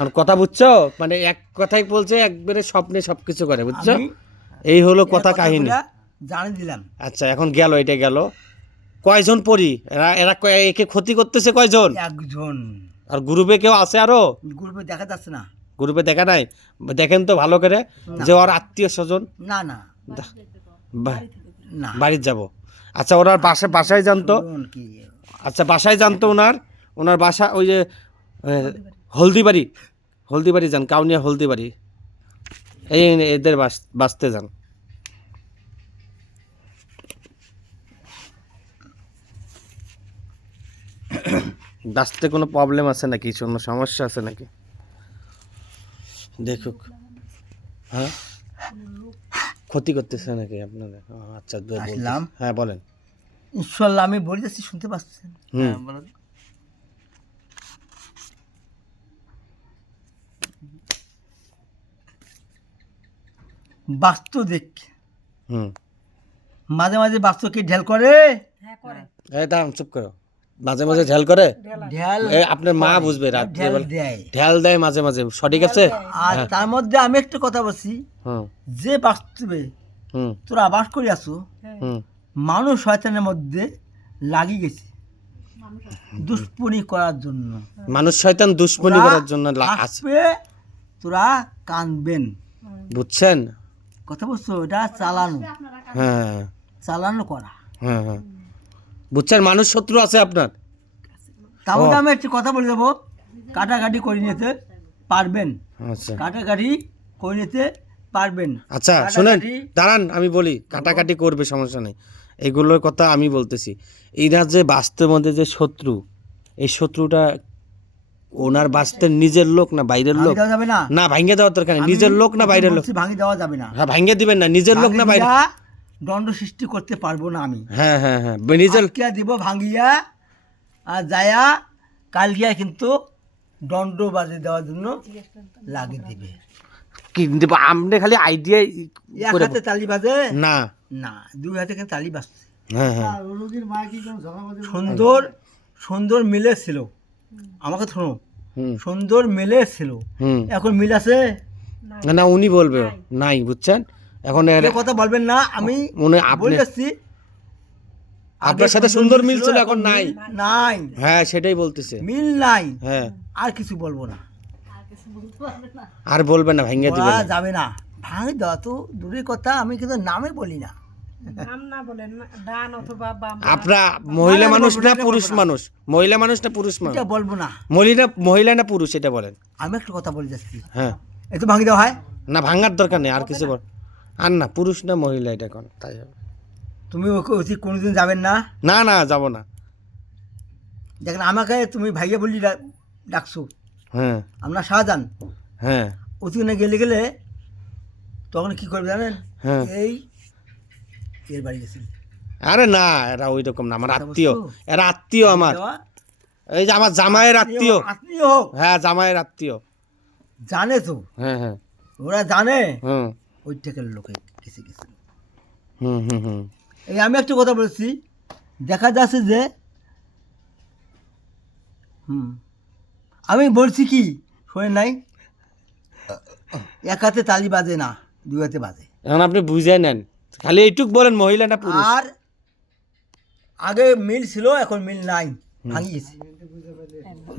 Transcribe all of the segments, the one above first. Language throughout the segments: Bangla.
আর কথা বুঝছ? মানে এক কথাই বলছে একবারে স্বপ্নে সবকিছু করে বুঝছ? এই হলো কথা কাহিনী। জানিয়ে দিলাম। আচ্ছা এখন গেল এটা গেল। কয়জন পড়ি এরা এরা একে ক্ষতি করতেছে কয়জন? একজন। আর গ্রুপে কেউ আছে আরও? গ্রুপে দেখা যাচ্ছে না। গ্রুপে দেখা নাই? দেখেন তো ভালো করে যে ওর আত্মীয় স্বজন। না না। না। বাড়ির যাব। আচ্ছা ওনার বাসা বাসায় জানতো? আচ্ছা বাসায় জানতো ওনার? ওনার বাসা ওই যে হলদিবাড়ি হলদিবাড়ি যান কাউনিয়া হলদিবাড়ি। এই এদের বাঁচতে যান। বাঁচতে কোনো প্রবলেম আছে নাকি? কোনো সমস্যা আছে নাকি? দেখুক। হ্যাঁ? ক্ষতি করতেছে নাকি আপনাদের আচ্ছা হ্যাঁ বলেন। ইনশাল্লাহ আমি বলে যাচ্ছি শুনতে পাচ্ছেন। হ্যাঁ, বলেন। বাস্তু দেখ। হুম। মাঝে মাঝে বাস্তুকে ঢেল করে? এই দাঁড়ান চুপ করো। মাঝে মাঝে ঝাল করে? ঢেল এই আপনার মা বুঝবে রাত্রে ঢেল দেয়। ঢেল দেয় মাঝে মাঝে সঠিক আছে? আর তার মধ্যে আমি একটা কথা বলছি। হুম। যে বাস্তবে হুম। তোরা বাস করি আসো হুম। মানুষ শয়তানের মধ্যে লাগি গেছে। দুষ্পনি করার জন্য। মানুষ শয়তান তোরা করার জন্য আছে। আসবে তোরা কানবেন বুঝছেন? কথা বলছো এটা চালানো। হ্যাঁ। চালানো করা। হ্যাঁ হ্যাঁ। বুঝছেন? মানুষ শত্রু আছে আপনার। তাহলে আমি একটি কথা বলে দেবো। কাটাকাটি করে নিতে পারবেন। আচ্ছা। কাটাকাটি করে নিতে পারবেন। আচ্ছা শুনেন দাঁড়ান আমি বলি কাটাকাটি করবে সমস্যা নেই। এগুলোর কথা আমি বলতেছি। এরা যে বাস্তবের মধ্যে যে শত্রু এই শত্রুটা ওনার বাস্তের নিজের লোক না বাইরের লোক। দেওয়া যাবে না? না ভাঙ্গে দেওয়ার দরকার নেই। নিজের লোক না বাইরের লোক। বলছি ভাঙি দেওয়া যাবে না। হ্যাঁ ভাঙ্গে দিবেন না নিজের লোক না বাইরে দণ্ড সৃষ্টি করতে পারব না আমি। হ্যাঁ হ্যাঁ হ্যাঁ নিজের দিব ভাঙ্গিয়া আর যায়া কালকিয়া কিন্তু দণ্ড বাজে দেওয়ার জন্য লাগিয়ে দিবে। কি দেব? আপনি খালি আইডিয়া এক হাতে তালি বাজে? না। না দুই হাতে কিন্তু তালি বাজছে? হ্যাঁ হ্যাঁ। সুন্দর সুন্দর মিলে ছিল আমাকে শোনো সুন্দর মিলে ছিল। এখন মিল আছে? না উনি বলবে। নাই। বুঝছেন? এখন কথা বলবেন না আমি মনে আপনি আপনার সাথে সুন্দর মিল ছিল এখন নাই। নাই। হ্যাঁ সেটাই বলতেছে। মিল নাই। হ্যাঁ। আর কিছু বলব না। আর বলবেন না ভাঙ্গে না। যাবে না। ভাঙ দেওয়া তো দূরের কথা আমি কিন্তু নামে বলি না। নাম না বলেন না, ডান অথবা বাম আপনার মহিলা মানুষ না না, পুরুষ মানুষ? মহিলা মানুষ না পুরুষ মানুষ? এটা বলব না। মহিলা মহিলা না পুরুষ এটা বলেন। আমি একটা কথা বলে যাচ্ছি। হ্যাঁ। এ তো ভাঙি দেওয়া হয়? না ভাঙার দরকার নেই আর কিছু বল। আর না পুরুষ না মহিলা এটা কোন তাই হবে। তুমি ওকে অতি কোনোদিন যাবেন না? না না যাব না। দেখেন আমাকে তুমি ভাইয়া বললি ডা- ডাকছো। হ্যাঁ। আমরা শাহজাহান। হ্যাঁ। ওখানে গেলে গেলে তখন কি করবে জানেন? হ্যাঁ। এই এর বাড়ি আরে না এরা ওই রকম না আমার আত্মীয়। এরা আত্মীয় আমার। এই যে আমার জামাইয়ের আত্মীয় আত্মীয়। হ্যাঁ জামাইয়ের আত্মীয়। জানে তো। হ্যাঁ হ্যাঁ। ওরা জানে। হুম। ওই টেকের লোকে গেছে হুম হুম হুম। এই আমি একটা কথা বলছি। দেখা যাচ্ছে যে হুম আমি বলছি কি শোনেন নাই? এক হাতে তালি বাজে না দুই হাতে বাজে। এখন আপনি বুঝে নেন। খালি এইটুক বলেন মহিলা না পুরুষ? আর আগে মিল ছিল এখন মিল নাই ভাঙি গেছে।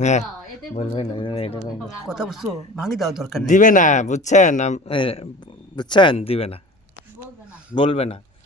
হ্যাঁ। না, এটা কথা বুঝছ ভাঙি দাও দরকার দিবে না বুঝছেন? বুঝছেন? দিবে না। বলবে না।